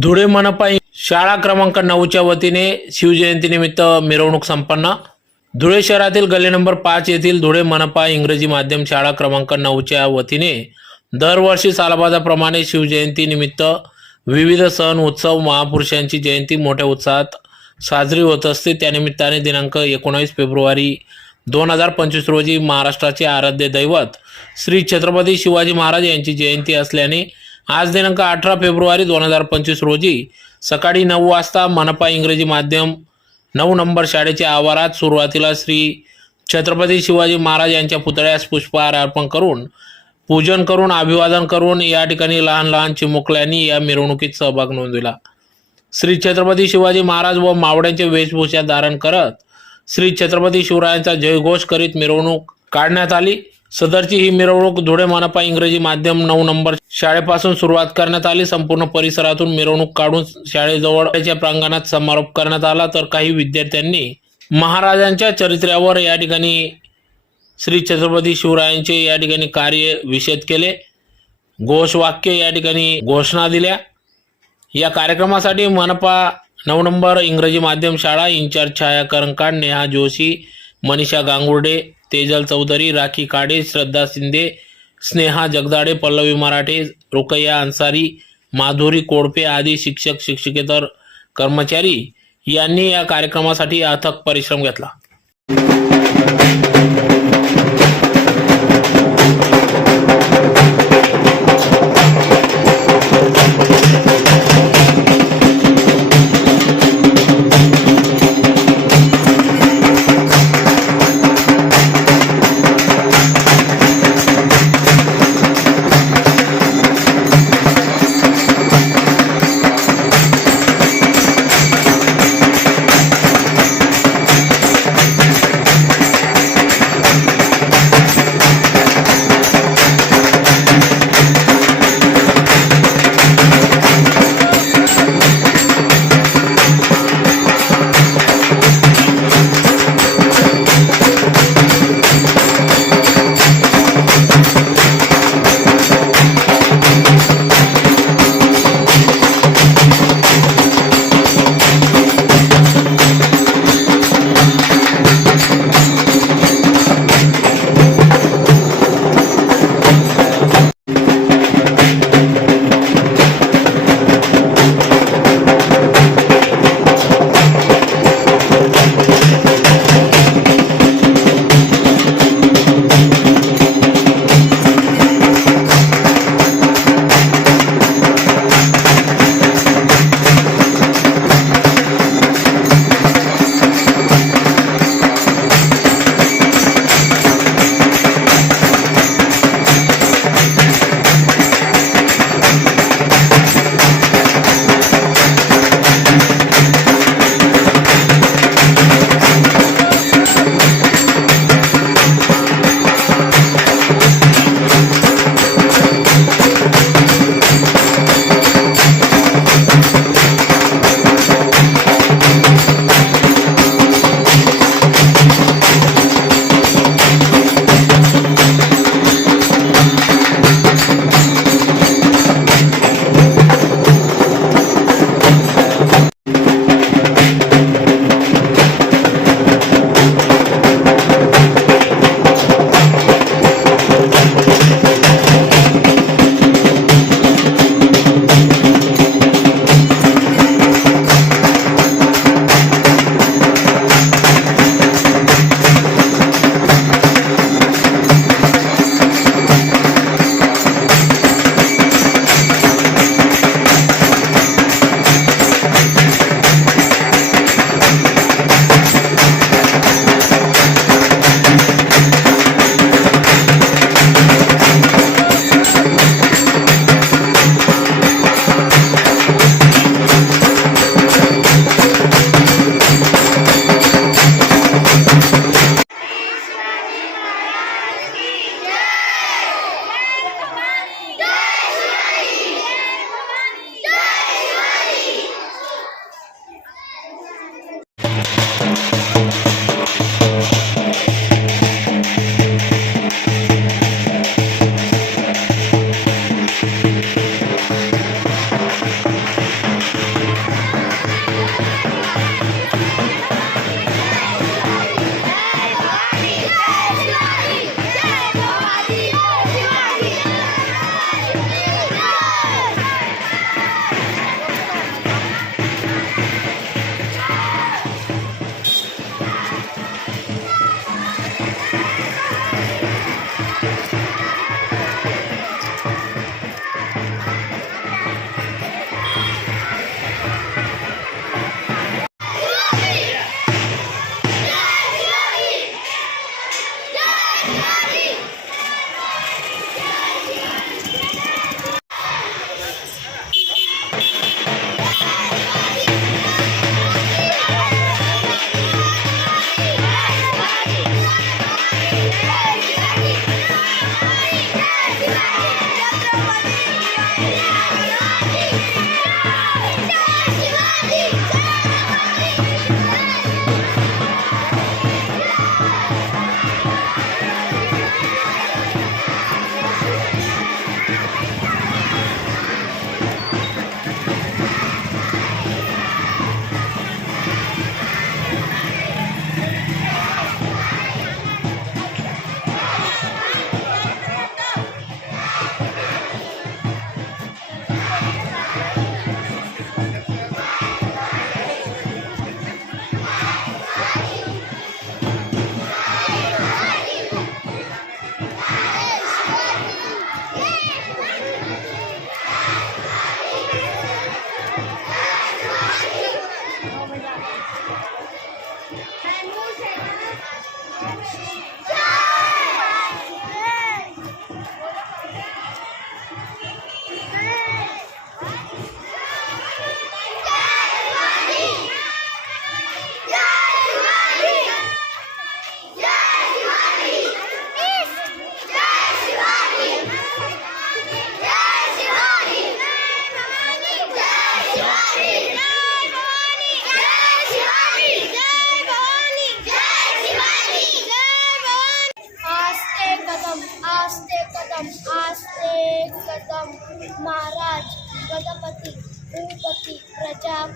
धुळे मनपा शाळा क्रमांक नऊच्या वतीने शिवजयंतीनिमित्त मिरवणूक संपन्न. धुळे शहरातील गल्ली नंबर पाच येथील धुळे मनपा इंग्रजी माध्यम शाळा क्रमांक नऊच्या वतीने दरवर्षी सालबाजाप्रमाणे शिवजयंतीनिमित्त विविध सण उत्सव महापुरुषांची जयंती मोठ्या उत्साहात साजरी होत असते. त्यानिमित्ताने दिनांक एकोणावीस फेब्रुवारी दोन हजार पंचवीस रोजी महाराष्ट्राचे आराध्य दैवत श्री छत्रपती शिवाजी महाराज यांची जयंती असल्याने आज दिनांक अठरा फेब्रुवारी दोन हजार पंचवीस रोजी सकाळी नऊ वाजता मनपा इंग्रजी माध्यम नऊ नंबर शाळेच्या आवारात सुरुवातीला श्री छत्रपती शिवाजी महाराज यांच्या पुतळ्यास पुष्पहार अर्पण करून पूजन करून अभिवादन करून या ठिकाणी लहान लहान चिमुकल्यांनी या मिरवणुकीत सहभाग नोंदविला. श्री छत्रपती शिवाजी महाराज व मावड्यांचे वेशभूषा धारण करत श्री छत्रपती शिवरायांचा जयघोष करीत मिरवणूक काढण्यात आली. सदरची ही मिरवणूक धुळे मनपा इंग्रजी माध्यम नऊ नंबर शाळेपासून सुरुवात करण्यात आली. संपूर्ण परिसरातून मिरवणूक काढून शाळेजवळच्या प्रांगणात समारोप करण्यात आला. तर काही विद्यार्थ्यांनी महाराजांच्या चरित्र्यावर या ठिकाणी श्री छत्रपती शिवरायांचे या ठिकाणी कार्य विषद केले. घोषवाक्य या ठिकाणी घोषणा दिल्या. या कार्यक्रमासाठी मनपा नऊ नंबर इंग्रजी माध्यम शाळा इन्चार्ज छाया करंकाड नेहा जोशी मनीषा गांगुर्डे तेजल चौधरी राखी काडे श्रद्धा शिंदे स्नेहा जगदाडे पल्लवी मराठे रुकैया अन्सारी माधुरी कोडपे आदी शिक्षक शिक्षकेतर कर्मचारी यांनी या कार्यक्रमासाठी अथक परिश्रम घेतला.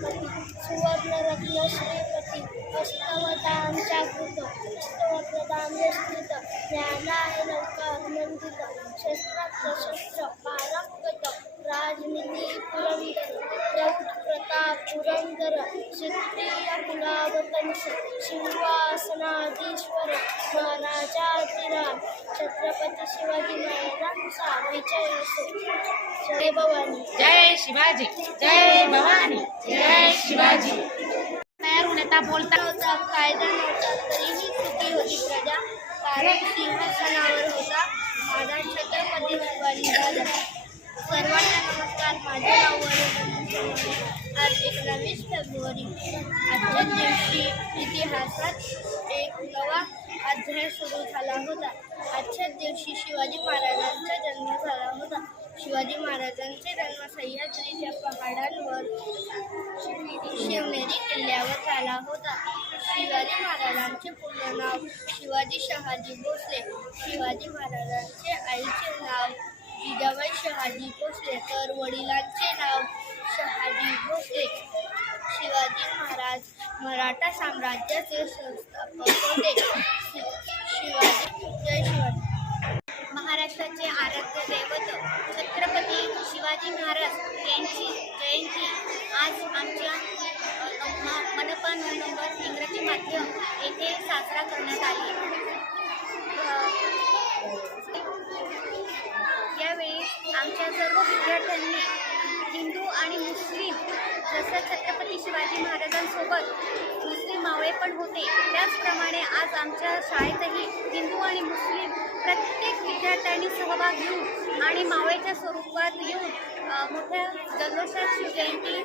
सुवर्णरत्न श्रीपती अष्टवदान जागृत अष्टवप्रदान विस्तृत ज्ञानाय नौका अभिनंदित शस्त्रास्त्र पारंगत राजनीती पुरंदर प्रौढ प्रताप पुरंदर क्षत्रिय कुलावतंस सिंहासनाधीश्वर महाराजाधिराज छत्रपती शिवाजी महाराजांचा विजय असो जय भवानी. जय शिवाजी जय भवानी जय शिवाजी. तयार येता बोलता होता कायदा नव्हता तरीही सुखी होती प्रजा. कारण सिंहासनावर होता. माझा छत्रपती शिवाजी सर्वांना नमस्कार. माझे नाव. आज एकोणावीस फेब्रुवारी. आजच्या दिवशी इतिहासात एक नवा अध्याय सुरू झाला होता. आजच्याच दिवशी शिवाजी महाराजांचा जन्म झाला होता. शिवाजी महाराजांचे जन्म सह्याद्रीच्या पहाडांवर शिवनेरी किल्ल्यावर झाला होता. शिवाजी महाराजांचे पूर्ण नाव शिवाजी शहाजी भोसले. शिवाजी महाराजांचे आईचे नाव जिजाबाई शहाजी भोसले. तर वडिलांचे नाव शहाजी भोसले. शिवाजी महाराज मराठा साम्राज्याचे संस्थापक होते. शिवाजी शिवाजी महाराज यांची जयंती आज आमच्या मनपा नंबर इंग्रजी माध्यम येथे साजरा करण्यात आली. यावेळी आमच्या सर्व विद्यार्थ्यांनी हिंदू आणि मुस्लिम जसं छत्रपती शिवाजी महाराजांसोबत मुस्लिम मावळे पण होते त्याचप्रमाणे आज आमच्या शाळेतही हिंदू आणि मुस्लिम प्रत्येक विद्यार्थ्यांनी सहभाग घेऊन आणि मावळीच्या स्वरूपात येऊन मोठ्या जल्लोषात शिवजयंती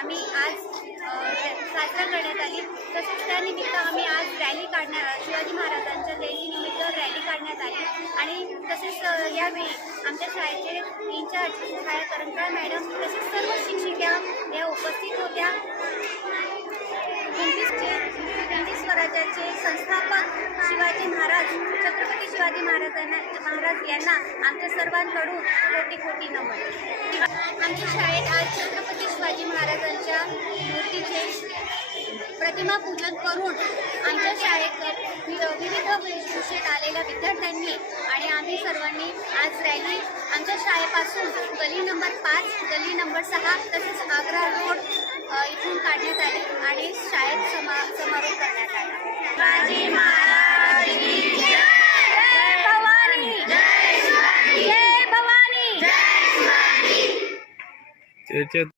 आम्ही आज साजरा करण्यात आली. तसेच त्यानिमित्त आम्ही आज रॅली काढण्यात शिवाजी महाराजांच्या जयंतीनिमित्त रॅली काढण्यात आली. आणि तसेच यावेळी आमच्या शाळेचे इन्चार्ज छाया करंजकाळ मॅडम तसेच सर्व शिक्षिका या उपस्थित होत्या. स्वराज्याचे संस्थापक शिवाजी महाराज छत्रपती शिवाजी महाराजांना महाराज यांना आमच्या सर्वांकडून कोटी कोटी नमन. आमच्या शाळेत आज छत्रपती शिवाजी महाराजांच्या मूर्तीचे प्रतिमा पूजन करून आमच्या शाळेत विविध वेशभूषेत आलेल्या विद्यार्थ्यांनी आणि आम्ही सर्वांनी आज रॅली आमच्या शाळेपासून गली नंबर पाच गली नंबर सहा तसेच आग्रा रोड इथून काढण्यात आली आणि शाळेत समा समारोप करण्यात आला. शिवाजी महाराज की जय! जय भवानी! जय भवानी! त्याच्यात